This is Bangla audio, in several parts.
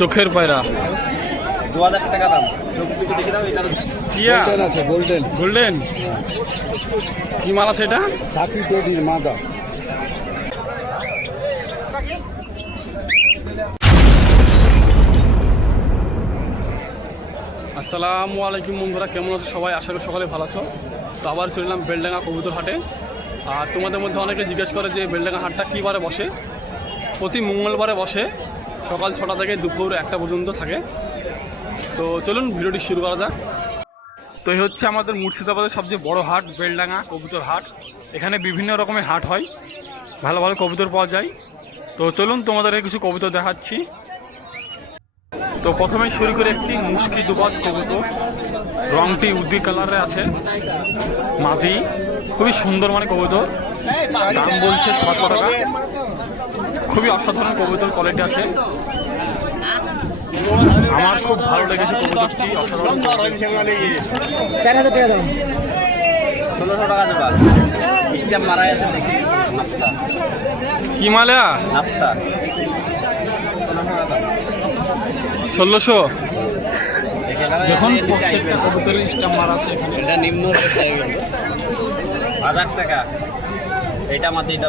চোখের পায়রা। দু হাজার টাকা দাম। চোখ দুটো দেখে দাও এটার কিয়া গোল্ডেন আছে গোল্ডেন গোল্ডেন কি মাল আছে এটা? সাকি তৈরির মাদা। আসসালামু আলাইকুম বন্ধুরা কেমন আছো সবাই? আশা করি সকালে ভালো আছো। তো আবার চললাম বেলডাঙ্গা কবুতর হাটে আর তোমাদের মধ্যে অনেকে জিজ্ঞেস করে যে বেলডাঙ্গা হাটটা কী বারে বসে? প্রতি মঙ্গলবারে বসে। সকাল ছটা থেকে দুপুর একটা পর্যন্ত থাকে। তো চলুন ভিডিওটি শুরু করা যাক। তো এই হচ্ছে আমাদের মুর্শিদাবাদের সবচেয়ে বড় হাট, বেলডাঙ্গা কবুতর হাট। এখানে বিভিন্ন রকমের হাট হয়। ভালো ভালো কবুতর পাওয়া যায়। তো চলুন তোমাদেরকে কিছু কবুতর দেখাচ্ছি। তো প্রথমে শুরু করে একটি মুশকি দুবাজ কবুতর। রংটি উদ্দি কালারে আছে। মাদি। খুবই সুন্দর মানে কবুতর। দাম বলছে ছশো টাকা। খুবই অসাধারণ কবুতর কোয়ালিটি আছে। আমার খুব ভালো লেগেছে কবুতরটি অসাধারণ চার হাজার টাকা দাম। ষোলোশো টাকা দেবা স্ট্যাম্প মারা আছে দেখি। কি মালেয়া নাপটা ষোলোশো? দেখুন প্রত্যেকটা কবুতরের স্টাম্প মারা আছে এখানে। এটা নিম্ন হাজার টাকা। এটা এটা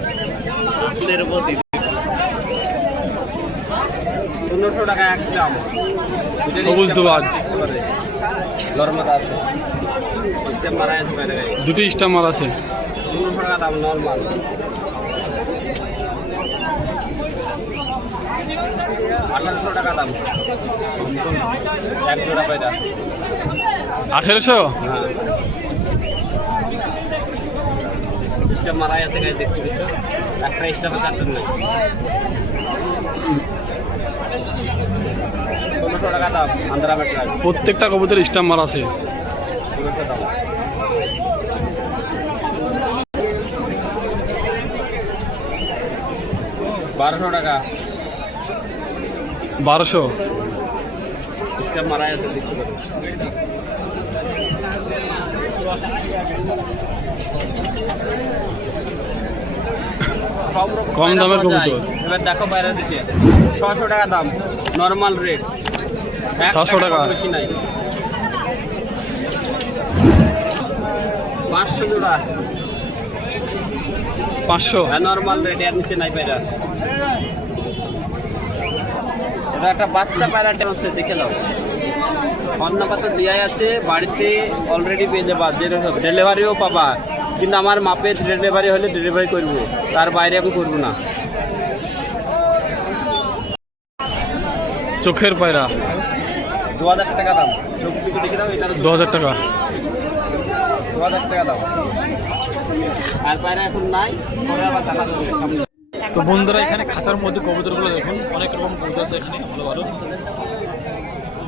আসলের উপর দিদি পনেরোশো টাকা একদম সবুজ দুবাজ। নর্মাদা আছে। দুটি স্টাম্প মারা আছে। পনেরোশো টাকা দাম নর্মাল। আঠারোশো টাকা দাম। এক জোড়া পায়রা আঠেরোশো? হ্যাঁ। মারাই আছে গায়ে দেখতে একটা স্টেপে চারটে নাই ষোলোশো টাকা দাম মেট্রাল প্রত্যেকটা কবুতরের স্টাম্প মারা আছে। ষোলোশো দাম। বারোশো টাকা। বারোশো? মারাই আছে দেখতে পারো কম রকম কম পায়রা দামের কবুতর। এবার দেখো বাইরে দিকে। ছশো টাকা দাম নর্মাল রেট 600 টাকা। বেশি নাই। পাঁচশো জোড়া। পাঁচশো। হ্যাঁ নর্মাল রেট এর নিচে নাই পায়রা এটা একটা বাচ্চা পায়রাটা হচ্ছে দেখে নাও। অন্নপাতা দেওয়াই আছে বাড়িতে অলরেডি পেয়ে যাবা ডেলিভারিও পাবা। কিন্তু আমার মাপে ডেলিভারি হলে ডেলিভারি করব। তার বাইরে আমি করব না। চোখের পায়রা। দু হাজার টাকা দাম। চোখ দুটো দেখে দাও এটা দু হাজার টাকা। দু হাজার টাকা দাম। আর পায়রা এখন নাই। তো বন্ধুরা এখানে খাঁচার মধ্যে কবুতরগুলো দেখুন। অনেক রকম কবুতর আছে এখানে ভালো ভালো।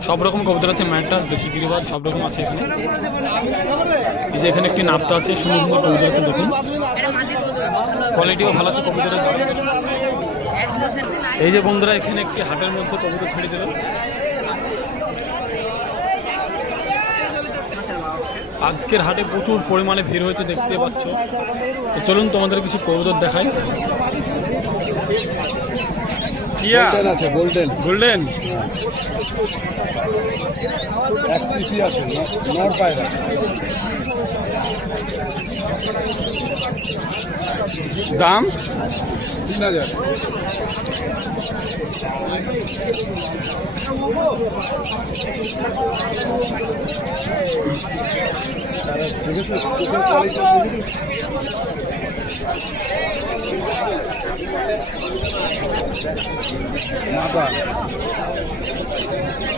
সব রকম কবুতর আছে ম্যান্টাস দেশি গিরিবাদ সব রকম আছে এখানে। এই যে এখানে একটি নাপতা আছে, সুন্দর সুন্দর কবুতর আছে দেখুন। কোয়ালিটিও ভালো আছে কবুতরের। এই যে বন্ধুরা, এখানে একটি হাটের মধ্যে কবুতর ছেড়ে দিল আজকের হাটে প্রচুর পরিমাণে ভিড় হয়েছে দেখতে পাচ্ছ। তো চলুন তোমাদের কিছু কবুতর দেখাই। গোল্ডেন আছে গোল্ডেন গোল্ডেন এক আছে নর পায়রা। দাম? তিন হাজার মাদা?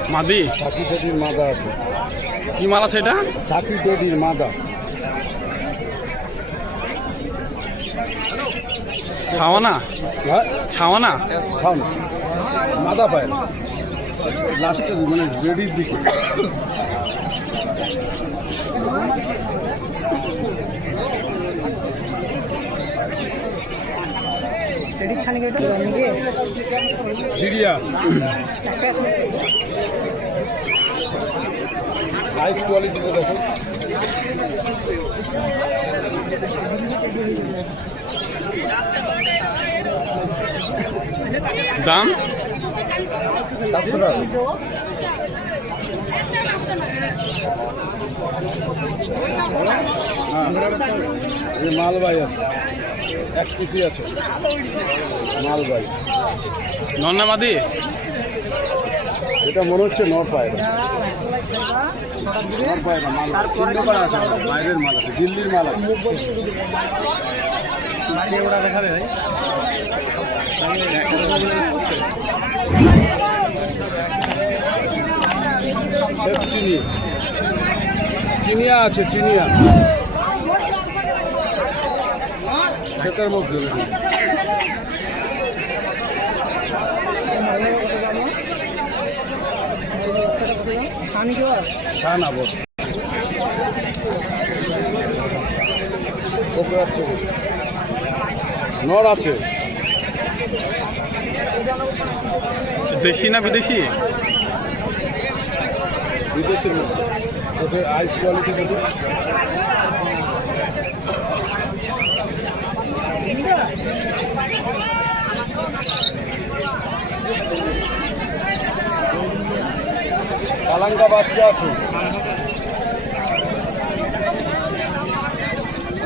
মাদি সাকি তৈরির মাদা আছে। কি মাল এটা? সাকি তৈরির মাদা। ছাওয়ানা? হ্যাঁ? ছাওয়ানা? খাও না মাদা পায় না লাস্টে মানে রেডির দিকে। জিরিয়া। আইস কোয়ালিটিটা দেখো। দাম? সাতশো টাকা এই মালবাই আছে। এক পিসি আছে। মালবাই নন্না মাদি? এটা মনে হচ্ছে করা আছে। বাইরের মাল আছে দিল্লির মাল আছে। চিনি চিনিয়া আছে চিনিয়া। সেটার মধ্যে। ছানি ওকে নর আছে। দেশি না বিদেশি? বিদেশের মধ্যে ওদের আইস কোয়ালিটি দেখুন। কালাঙ্কা বাচ্চা আছে।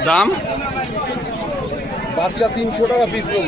দাম? বাচ্চা তিনশো টাকা পিস নেব।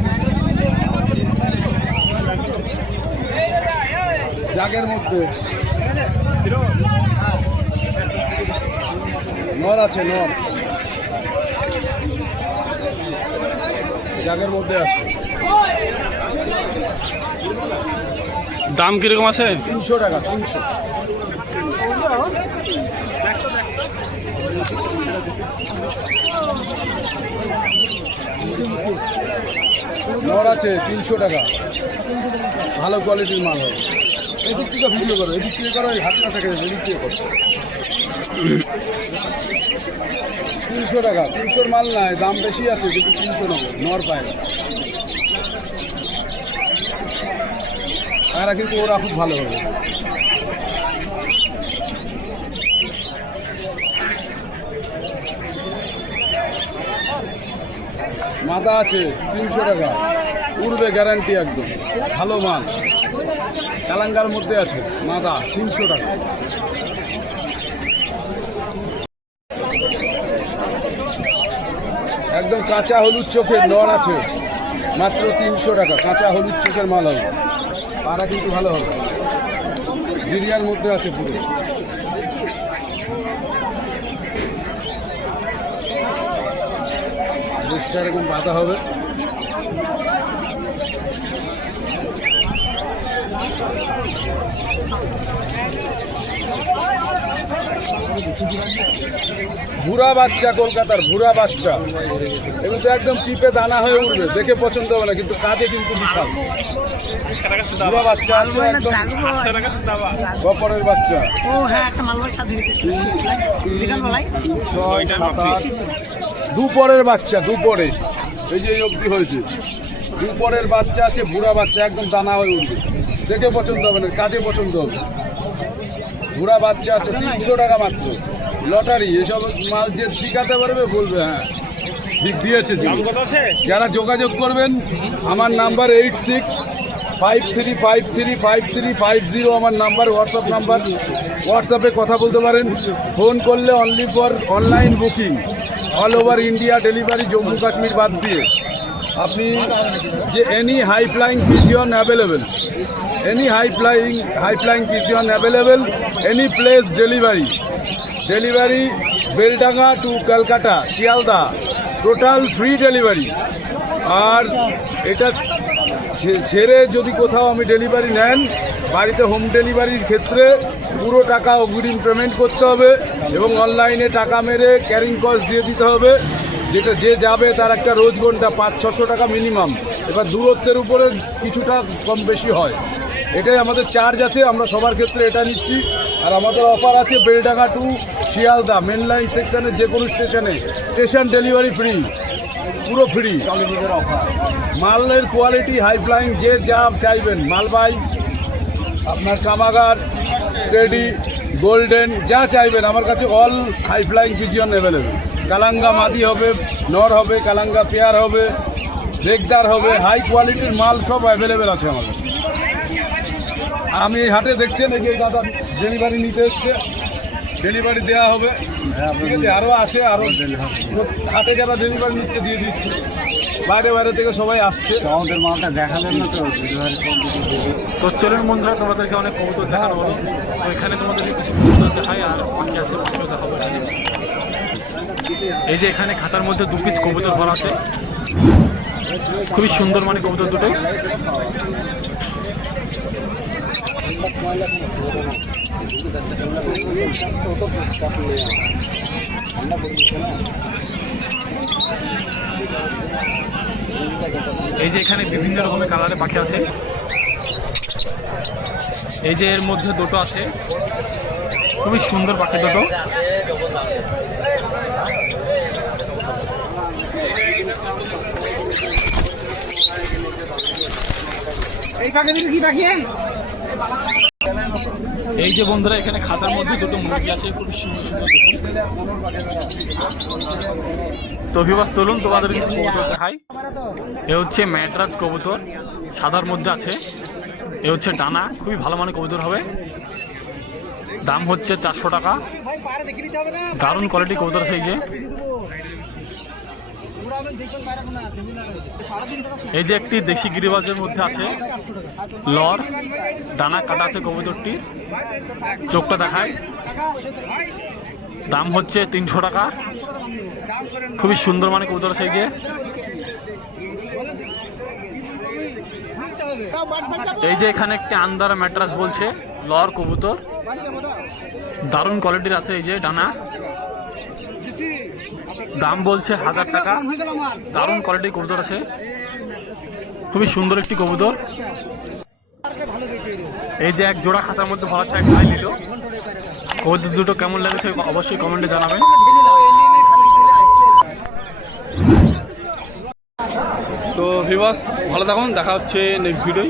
জাগের মধ্যে। নর আছে নর। জাগের মধ্যে আছে। দাম কীরকম আছে? তিনশো টাকা তিনশো। নর আছে তিনশো টাকা। ভালো কোয়ালিটির মাল হবে। এদিক থেকে ভিডিও করো, এদিক থেকে করো হাতটা থেকে এদিক থেকে করো। তিনশো টাকা, তিনশোর মাল নাই, দাম বেশি আছে, কিন্তু তিনশো নেব, নর পায় এরা কিন্তু ওরা খুব ভালো হবে। মাথা আছে, তিনশো টাকা। উড়বে গ্যারান্টি একদম। ভালো মাল। কালাঙ্গার মধ্যে আছে। মাদা, তিনশো টাকা। একদম কাঁচা হলুদ চোখের নর আছে। মাত্র তিনশো টাকা, কাঁচা হলুদ চোখের মাল হবে। পাড়া কিন্তু ভালো হবে। জিরিয়ার মধ্যে আছে পুরো। বেশটা এরকম হবে। ভুরা বাচ্চা কলকাতার ভুরা বাচ্চা। এগুলো তো একদম টিপে দানা হয়ে উঠবে দেখে পছন্দ হবে না কিন্তু কাঁধে কিন্তু বিশাল। ভুরা বাচ্চা আছে একদম গপরের বাচ্চা। ও হ্যাঁ ছয় দুপরের বাচ্চা দুপরে। এই যে অবধি হয়েছে। দুপরের বাচ্চা আছে বুড়া বাচ্চা একদম দানা হয়ে উঠবে। দেখে পছন্দ হবে না কাজে পছন্দ হবে। বুড়া বাচ্চা আছে তিনশো টাকা মাত্র। লটারি এসব মাল যে শিখাতে পারবে বলবে হ্যাঁ। ঠিক দিয়েছে যারা যোগাযোগ করবেন আমার number eight six five three five three five three five zero আমার নাম্বার হোয়াটসঅ্যাপ নাম্বার। হোয়াটসঅ্যাপে কথা বলতে পারেন। ফোন করলে only for online booking all over India delivery Jammu Kashmir বাদ দিয়ে। আপনি যে any high flying pigeon available any high flying high flying pigeon available any place delivery delivery Beldanga to Kolkata, Sealdah total free delivery আর এটা ছেড়ে যদি কোথাও আমি ডেলিভারি নেন, বাড়িতে হোম ডেলিভারির ক্ষেত্রে পুরো টাকা অগ্রিম পেমেন্ট করতে হবে এবং অনলাইনে টাকা মেরে ক্যারিং কস্ট দিয়ে দিতে হবে। যেটা যে যাবে তার একটা রোজ ঘণ্টা পাঁচ, ছশো টাকা মিনিমাম। এবার দূরত্বের উপরে কিছুটা কম বেশি হয়। এটাই আমাদের চার্জ আছে, আমরা সবার ক্ষেত্রে এটা নিচ্ছি। আর আমাদের অফার আছে Beldanga to Sealdah main line সেকশনের যে কোনো স্টেশনে স্টেশন ডেলিভারি ফ্রি পুরো ফ্রি মালের কোয়ালিটি হাই ফ্লাইং যে যা চাইবেন। মালবাই আপনার কামাগার টেডি গোল্ডেন যা চাইবেন। আমার কাছে all high flying pigeon available Kalanga মাদি হবে নর হবে কালাঙ্গা পেয়ার হবে বেগদার হবে হাই কোয়ালিটির মাল সব অ্যাভেলেবেল আছে আমাদের। আমি হাটে দেখছেন এই যে দাদা ডেলিভারি নিতে এসছে ডেলিভারি দেওয়া হবে। ঠিক আছে আরও আছে আরও হাটে যারা ডেলিভারি নিচ্ছে দিয়ে দিচ্ছে। বাইরে বাইরে থেকে সবাই আসছে। আমাদের মালটা দেখালেন না তো তো চলুন বন্ধুরা তোমাদেরকে অনেক কবুতর দেখানো হলো। তো এখানে তোমাদেরকে কিছু কবুতর দেখাই আর বাকি আছে দেখাবো। এখানে। এই যে এখানে খাঁচার মধ্যে দু পিস কবুতর ভরা আছে। খুবই সুন্দর মানে কবুতর দুটো। এই যে এখানে বিভিন্ন রকমের কালারের পাখি আছে। এই যে এর মধ্যে দুটো আছে। খুবই সুন্দর পাখি দুটো। এই যে বন্ধুরা এখানে খাঁচার মধ্যে দুটো মুরগি আছে খুবই সুন্দর সুন্দর। তো বিবাস চলুন তোমাদের কিছু কবুতর দেখাই। এ হচ্ছে ম্যাডরাজ কবুতর সাদার মধ্যে আছে। এ হচ্ছে ডানা খুবই ভালো মানের কবুতর হবে। দাম হচ্ছে চারশো টাকা। দারুণ কোয়ালিটি কবুতর আছে এই যে। এই যে একটি দেশি গিরিবাজের মধ্যে আছে লর ডানা কাটা আছে কবুতরটি চোখটা দেখায়। দাম হচ্ছে তিনশো টাকা। খুবই সুন্দর মানে কবুতর এই যে। এই যে এখানে একটি আন্দারা ম্যাট্রাস বলছে, লর কবুতর। দারুণ কোয়ালিটির আছে এই যে ডানা দাম বলছে হাজার টাকা। দারুণ কোয়ালিটির কবুতর আছে। খুবই সুন্দর একটি কবুতর। এই যে এক জোড়া খাতার মধ্যে ভরা এক ভাই নিল। কবুতর দুটো কেমন লেগেছে অবশ্যই কমেন্টে জানাবেন। তো ভিবাস ভালো থাকুন, দেখা হচ্ছে নেক্সট ভিডিওয়